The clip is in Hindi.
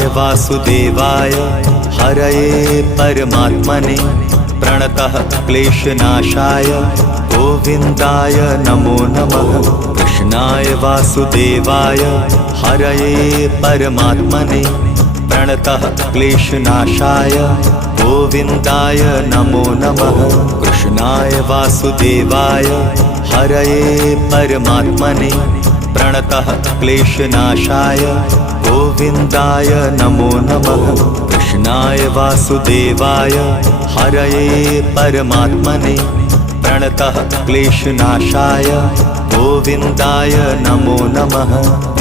कृष्णाय वासुदेवाय हरये परमात्मने प्रणतः क्लेशनाशाय गोविन्दाय नमो नमः। कृष्णाय वासुदेवाय हरये परमात्मने प्रणतः क्लेशनाशाय गोविन्दाय नमो नमः। कृष्णाय वासुदेवाय हरये परमात्मने प्रणतः क्लेशनाशाय गोविन्दाय नमो नमः। कृष्णाय वासुदेवाय हरये परमात्मने प्रणतः क्लेशनाशाय गोविन्दाय नमो नमः।